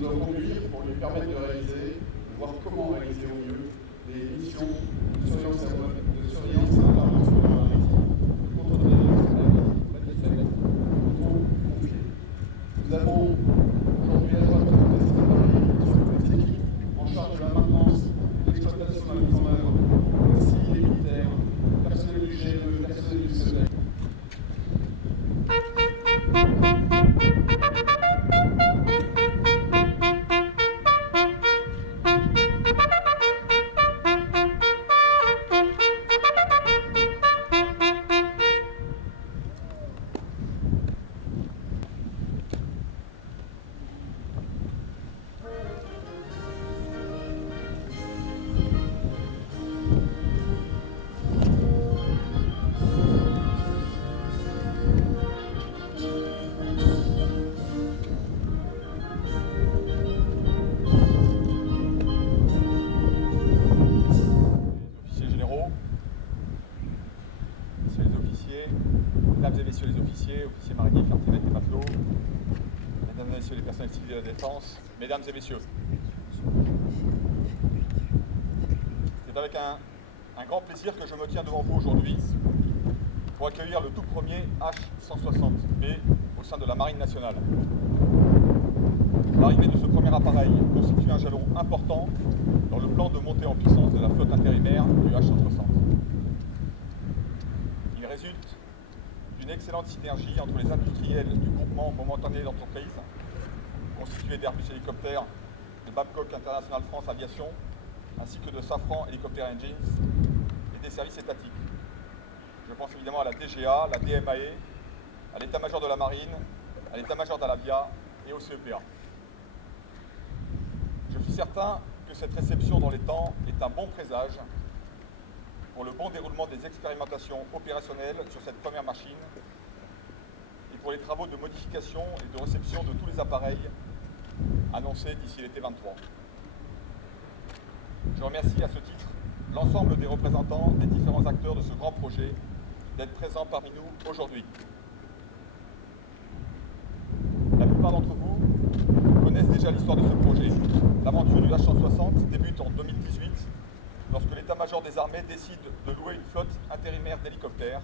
nous a conduire pour lui permettre de réaliser, de voir comment réaliser au mieux les missions de surveillance et d'intervention de la maritime, de contre-terrorisme, la défaite, trop confiée. Nous avons aujourd'hui la joie de présenter cet appareil sur les équipes en charge de la maintenance et de l'exploitation de la mise en œuvre, civils et militaires, personnel du GME, personnel du CEDEC. Mesdames et messieurs les officiers, officiers mariniers, fertimettes et matelots, mesdames et messieurs les personnels civils de la défense, mesdames et messieurs. C'est avec un grand plaisir que je me tiens devant vous aujourd'hui pour accueillir le tout premier H-160B au sein de la Marine nationale. L'arrivée de ce premier appareil constitue un jalon important dans le plan de montée en puissance de la flotte intérimaire du H-160. Il résulte d'une excellente synergie entre les industriels du groupement momentané d'entreprises, constitué d'Airbus Hélicoptères, de Babcock International France Aviation, ainsi que de Safran Helicopter Engines et des services étatiques. Je pense évidemment à la DGA, la DMAE, à l'état-major de la Marine, à l'état-major de l'Avia et au CEPA. Je suis certain que cette réception dans les temps est un bon présage pour le bon déroulement des expérimentations opérationnelles sur cette première machine et pour les travaux de modification et de réception de tous les appareils annoncés d'ici l'été 23. Je remercie à ce titre l'ensemble des représentants des différents acteurs de ce grand projet d'être présents parmi nous aujourd'hui. La plupart d'entre vous connaissent déjà l'histoire de ce projet. L'aventure du H-160 débute en 2018 lorsque l'état-major des armées décide de louer une flotte intérimaire d'hélicoptères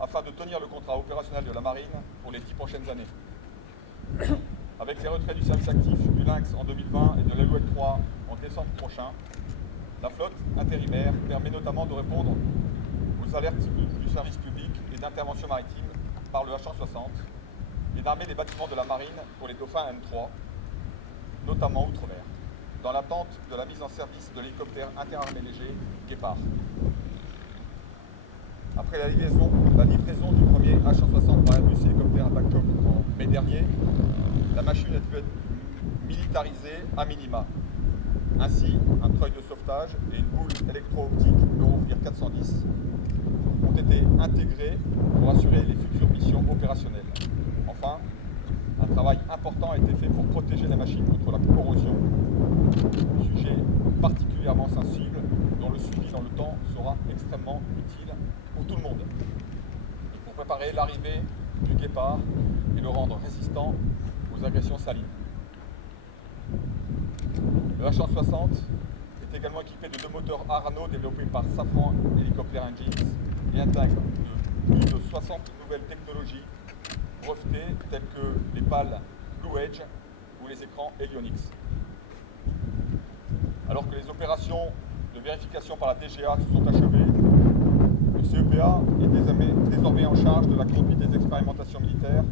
afin de tenir le contrat opérationnel de la Marine pour les 10 prochaines années. Avec les retraits du service actif du Lynx en 2020 et de l'Alouette 3 en décembre prochain, la flotte intérimaire permet notamment de répondre aux alertes du service public et d'intervention maritime par le H-160 et d'armer les bâtiments de la Marine pour les Dauphins M3, notamment outre-mer, dans l'attente de la mise en service de l'hélicoptère interarmé léger Guépard. Après la livraison du premier H-160 par Airbus Hélicoptère Babcock en mai dernier, la machine a pu être militarisée à minima. Ainsi, un treuil de sauvetage et une boule électro-optique Euroflir 410 ont été intégrés pour assurer les futures missions opérationnelles. Enfin, un travail important a été fait pour protéger la machine contre la corrosion, sujet particulièrement sensible dont le suivi dans le temps sera extrêmement utile pour tout le monde, et pour préparer l'arrivée du Guépard et le rendre résistant aux agressions salines. Le H-160 est également équipé de 2 moteurs Arano développés par Safran Helicopter Engines et intègre plus de 60 nouvelles technologies brevetées telles que les pales Blue Edge ou les écrans Helionix. Alors que les opérations de vérification par la DGA se sont achevées, le CEPA est désormais en charge de la conduite des expérimentations militaires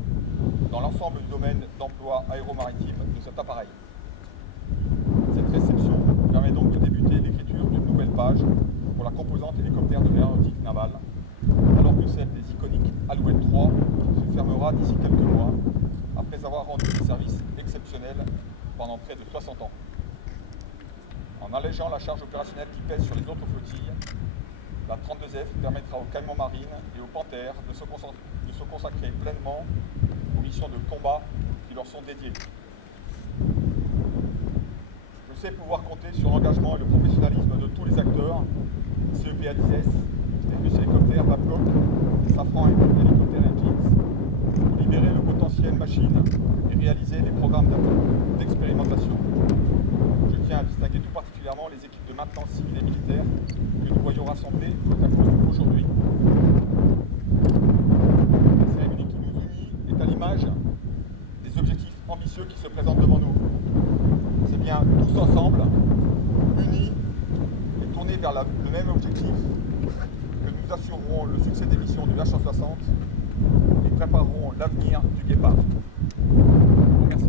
dans l'ensemble du domaine d'emploi aéromaritime de cet appareil. Cette réception permet donc de débuter l'écriture d'une nouvelle page pour la composante hélicoptère de l'aéronautique navale, alors que celle des iconiques Alouette 3 se fermera d'ici quelques mois, après avoir rendu des services exceptionnels pendant près de 60 ans. En allégeant la charge opérationnelle qui pèse sur les autres flottilles, la 32F permettra aux Caïmans marines et aux Panthères de se consacrer pleinement aux missions de combat qui leur sont dédiées. Je sais pouvoir compter sur l'engagement et le professionnalisme de tous les acteurs, CEPA 10S, Airbus Hélicoptère, Babcock, Safran Helicopter Engines, pour libérer le potentiel machine et réaliser les programmes d'expérimentation à distinguer tout particulièrement les équipes de maintenance civile et militaire que nous voyons rassemblées côte à côte aujourd'hui. La cérémonie qui nous unit est à l'image des objectifs ambitieux qui se présentent devant nous. C'est bien tous ensemble, unis et tournés vers le même objectif, que nous assurerons le succès des missions du H160 et préparerons l'avenir du Guépard. Merci.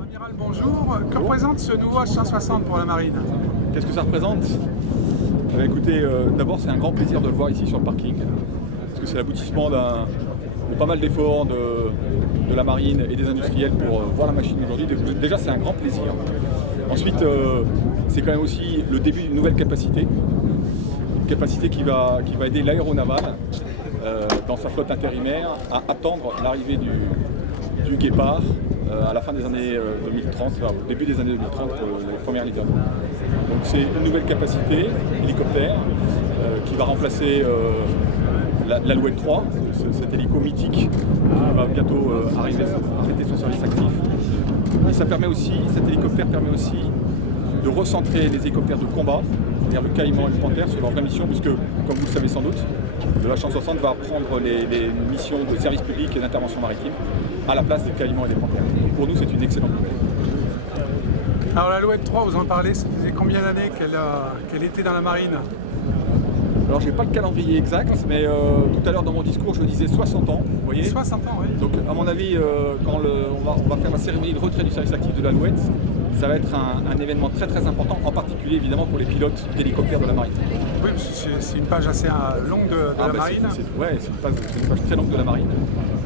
Amiral, bonjour. Que représente ce nouveau H160 pour la marine? Qu'est-ce que ça représente? Écoutez, d'abord c'est un grand plaisir de le voir ici sur le parking, parce que c'est l'aboutissement de pas mal d'efforts de la marine et des industriels pour voir la machine aujourd'hui. Déjà c'est un grand plaisir. Ensuite c'est quand même aussi le début d'une nouvelle capacité, une capacité qui va aider l'aéronaval dans sa flotte intérimaire à attendre l'arrivée du Guépard à la fin des années 2030, au début des années 2030 pour les premières livraisons. Donc c'est une nouvelle capacité hélicoptère qui va remplacer l'Alouette 3, cet hélico mythique qui va bientôt arrêter son service actif. Et ça permet aussi, cet hélicoptère permet aussi de recentrer les hélicoptères de combat vers le Caïman et le Panthère sur leur vraie mission, puisque, comme vous le savez sans doute, le H160 va prendre les missions de service public et d'intervention maritime à la place des Caïmans et des Panthères. Donc pour nous, c'est une excellente nouvelle. Alors l'Alouette 3, vous en parlez, ça faisait combien d'années qu'elle était dans la marine? Alors j'ai pas le calendrier exact, mais tout à l'heure dans mon discours je disais 60 ans, vous voyez. 60 ans, oui. Donc à mon avis, quand on va faire la cérémonie de retrait du service actif de l'Alouette, ça va être un événement très très important, en particulier évidemment pour les pilotes d'hélicoptères de la marine. Oui, c'est une page assez longue de la marine. C'est une page très longue de la marine.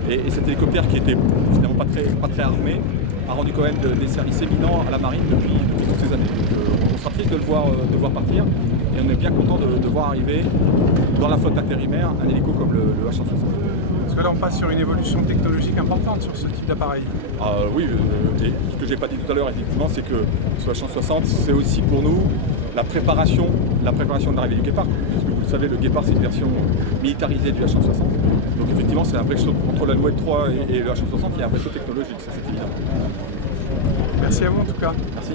Et cet hélicoptère qui était finalement pas très armé, a rendu quand même des services éminents à la marine depuis toutes ces années. Donc, on sera triste de le voir partir, et on est bien content de voir arriver dans la flotte intérimaire un hélico comme le H160. Parce que là on passe sur une évolution technologique importante sur ce type d'appareil. Oui, et ce que j'ai pas dit tout à l'heure effectivement, c'est que ce H160 c'est aussi pour nous la préparation de l'arrivée du Guépard. Puisque vous le savez, le Guépard c'est une version militarisée du H160. Donc effectivement c'est un vrai saut entre l'Alouette 3 et le H160, il y a un vrai saut technologique, ça c'est évident. Merci à vous en tout cas. Merci.